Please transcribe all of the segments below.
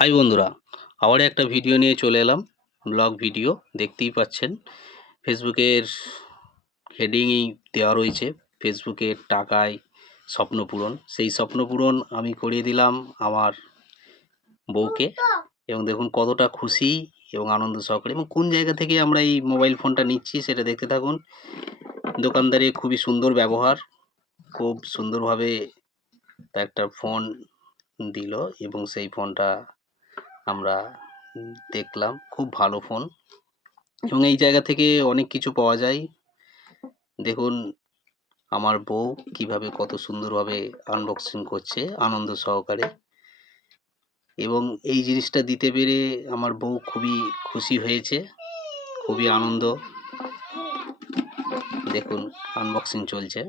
High বন্ধুরা, আবার একটা ভিডিও নিয়ে চলে এলাম। ব্লগ ভিডিও দেখতেই পাচ্ছেন। ফেসবুকের হেডিংয়েই দেওয়া রয়েছে ফেসবুকের টাকায় স্বপ্ন পূরণ। সেই স্বপ্ন পূরণ আমি করিয়ে দিলাম আমার বউকে, এবং দেখুন কতটা খুশি এবং আনন্দ সহকারে, এবং কোন জায়গা থেকে আমরা এই মোবাইল ফোনটা নিচ্ছি সেটা দেখতে থাকুন। দোকানদারে খুবই সুন্দর ব্যবহার, খুব সুন্দরভাবে একটা ফোন দিল, এবং সেই ফোনটা আমরা দেখলাম। খুব ভালো ফোন, এবং এই জায়গা থেকে অনেক কিছু পাওয়া যায়। দেখুন আমার বউ কিভাবে কত সুন্দরভাবে আনবক্সিং করছে আনন্দ সহকারে, এবং এই জিনিসটা দিতে পেরে আমার বউ খুবই খুশি হয়েছে, খুবই আনন্দ। দেখুন আনবক্সিং চলছে।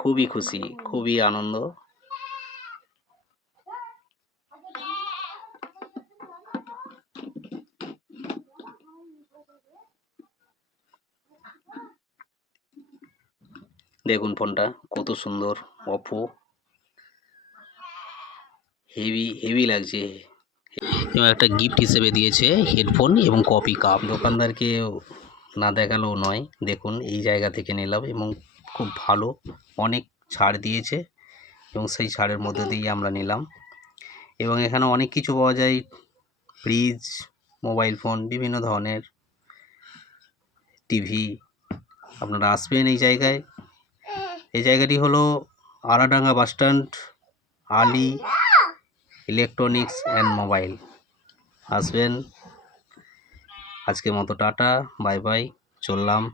খুবই খুশি, খুবই আনন্দ। দেখুন ফোনটা কত সুন্দর, অপো, হেভি হেভি লাগছে। এবং একটা গিফট হিসেবে দিয়েছে হেডফোন এবং কফি কাপ। দোকানদারকে না দেখালেও নয়, দেখুন এই জায়গা থেকে নিলাম এবং খুব ভালো, অনেক ছাড় দিয়েছে, এবং সেই ছাড়ের মধ্যে দিয়ে আমরা নিলাম। এবং এখানে অনেক কিছু পাওয়া যায়, ফ্রিজ, মোবাইল ফোন, বিভিন্ন ধরনের টিভি। আপনারা আসবেন এই জায়গায়। এই জায়গাটি হলো Aradanga bus stand, Ali electronics and mobile. আসবেন। আজকের মতো টাটা, বাই বাই, চললাম।